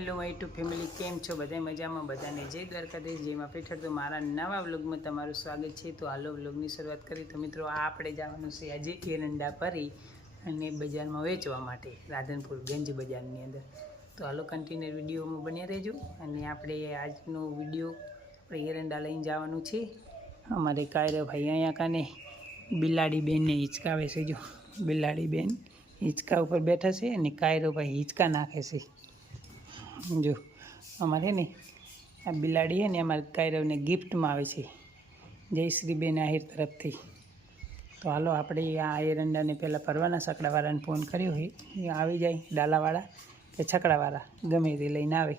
Hello my two family, કેમ છો? બધા મજામાં? બધાને જય દ્વારકાધીશ, જેમાં પીઠળ. તો મારા નવા વ્લોગમાં તમારું સ્વાગત છે. તો હાલો વ્લોગની શરૂઆત કરી. તો મિત્રો, આપણે જવાનું છે આજે એરંડા ભરી અને બજારમાં વેચવા માટે, રાધનપુર ગંજ બજારની અંદર. તો હાલો કન્ટિન્યુ વિડીયોમાં બન્યા રહેજો. અને આપણે આજનો વિડીયો આપણે એરંડા લઈને જવાનું છે. અમારે કાયરો ભાઈ અહીંયા કાને બિલાડી બેનને હિંચકાવે છે. જો બિલાડી બેન હિંચકા ઉપર બેઠા છે અને કાયરો ભાઈ હિંચકા નાખે છે. જો અમારે ને આ બિલાડી છે ને અમારે કાયરવને ગિફ્ટમાં આવે છે, જયશ્રીબેન આહિર તરફથી. તો હાલો આપણે આ એરંડાને પહેલાં ભરવાના છકડાવાળાને ફોન કર્યો છે, એ આવી જાય, ડાલાવાળા કે છકડાવાળા ગમે તે લઈને આવે,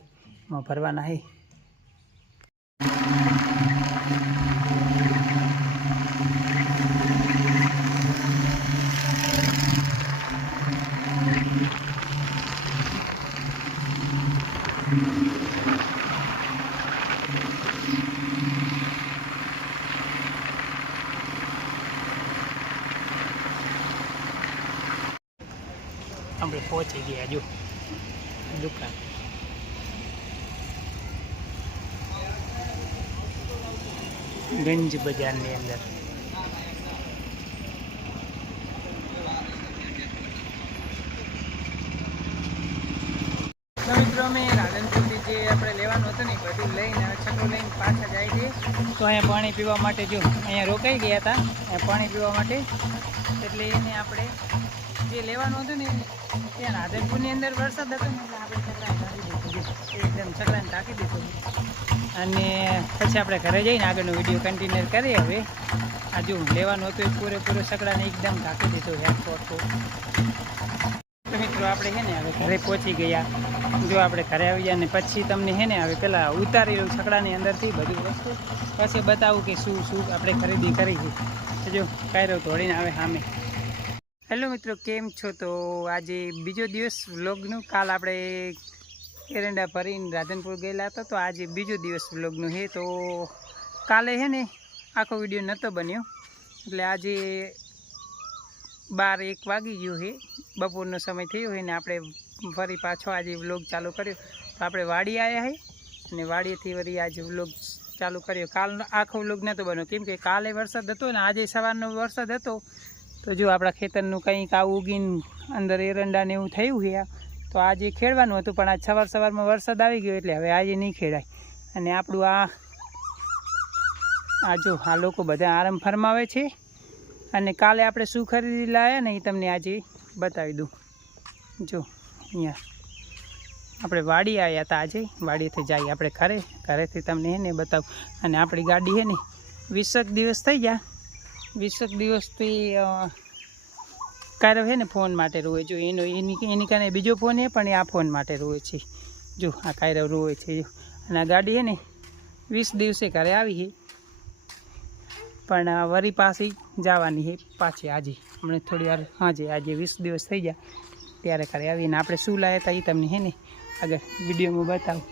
એમાં ભરવાના છે. આપણે પહોંચી ગયા. જો દુકાન ગંજ બજારની અંદર. તો મિત્રો, અમે રાધનપુરથી જે આપણે લેવાનું હતું ને બધું લઈને છકડો લઈને પાછા જાય છે. તો અહીંયા પાણી પીવા માટે, જો અહીંયા રોકાઈ ગયા હતા અહીંયા પાણી પીવા માટે. એટલે એને આપણે જે લેવાનું હતું ને ત્યાં રાધનપુરની અંદર વરસાદ હતો ને, એટલે આપણે છકડાને ઢાંકી દીધું. એકદમ છકડાને ઢાંકી દીધું. અને પછી આપણે ઘરે જઈને આગળનો વિડીયો કન્ટિન્યુ કરીએ. હવે આ જો લેવાનું હતું એ પૂરેપૂરો છકડાને એકદમ ઢાંકી દીધો એરપોર્ટ. તો મિત્રો, આપણે છે ને હવે ઘરે પહોંચી ગયા. જો આપણે ઘરે આવી ગયા ને પછી તમને છે ને હવે પહેલાં ઉતારી લઉં છકડાની અંદરથી બધું વસ્તુ, પછી બતાવું કે શું શું આપણે ખરીદી કરી છે. જો કાયરો દોડીને આવે સામે. હેલો મિત્રો, કેમ છો? તો આજે બીજો દિવસ વ્લોગનું. કાલ આપણે એરંડા ભરીને રાધનપુર ગયેલા હતા, તો આજે બીજો દિવસ વ્લોગનું છે. તો કાલે છે ને આખો વિડીયો નહોતો બન્યો, એટલે આજે 12-1 વાગી ગયું છે, બપોરનો સમય થયો છે ને આપણે ફરી પાછો આજે વ્લોગ ચાલુ કર્યો. તો આપણે વાડી આવ્યા છે અને વાડીએથી વળી આજે વ્લોગ ચાલુ કર્યો. કાલનો આખો વ્લોગ નહોતો બન્યો, કેમ કે કાલે વરસાદ હતો ને આજે સવારનો વરસાદ હતો. તો જો આપણા ખેતરનું કંઈક આવું ઉગીને અંદર એરંડાને એવું થયું છે. તો આજે ખેડવાનું હતું, પણ આજ સવારમાં વરસાદ આવી ગયો એટલે હવે આજે નહીં ખેડાય. અને આપણું આ જો આ લોકો બધા આરામ ફરમાવે છે. અને કાલે આપણે શું ખરીદી લાવ્યા ને એ તમને આજે બતાવી દઉં. જો અહીંયા આપણે વાડી આવ્યા હતા આજે, વાડીથી જઈએ આપણે ઘરેથી તમને એને બતાવું. અને આપણી ગાડી છે ને 20 દિવસ થઈ ગયા. 20 દિવસથી કાયરો છે ને ફોન માટે રોવે. જો એની કારણે બીજો ફોન છે, પણ એ આ ફોન માટે રોવે છે. જો આ કાયરો રોવે છે. જો અને આ ગાડી છે ને 20 દિવસે ઘરે આવી છે, પણ વરી પાછી જવાની છે પાછી આજે, હમણાં થોડી વાર આજે 20 દિવસ થઈ ગયા ત્યારે ઘરે આવીને આપણે શું લાવ્યા હતા એ તમને છે ને આગળ વિડીયોમાં બતાવું.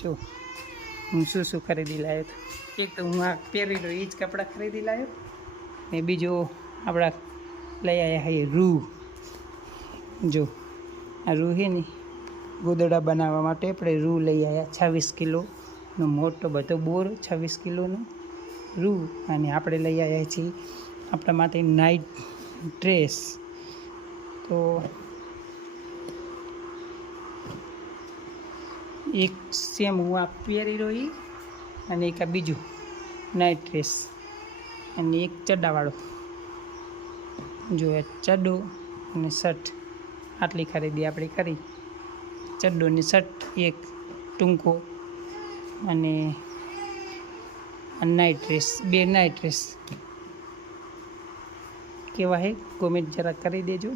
જો હું શું ખરીદી લાવ્યો હતો. એક તો હું આ પહેરેલો એ જ કપડાં ખરીદી લાવ્યો, ને બીજો આપણા લઈ આવ્યા છે રૂ. જો આ રૂ છે ને ગોદડા બનાવવા માટે આપણે રૂ લઈ આવ્યા. 26 કિલોનો મોટો બધો બોર, 26 કિલોનો રૂ. અને આપણે લઈ આવ્યા છીએ આપણા માટે નાઇટ ડ્રેસ. તો એક સેમ હું આ પહેરી રહી અને એક આ બીજું નાઇટ ડ્રેસ અને એક ચડ્ડાવાળો. જો એ ચડ્ડો અને શર્ટ, આટલી ખરીદી આપણે કરી. ચડ્ડો ને શર્ટ એક ટૂંકો અને નાઇટ ડ્રેસ, 2 નાઇટ ડ્રેસ. કેવા છે કોમેન્ટ જરા કરી દેજો.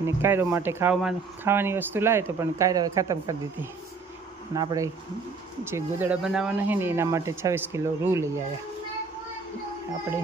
અને કાયરો માટે ખાવાની વસ્તુ લાવે તો પણ કાયરો ખતમ કરી દીધી. અને આપણે જે ગોદડા બનાવવાના છે ને એના માટે 26 કિલો રૂ લઈ આવ્યા. આપણે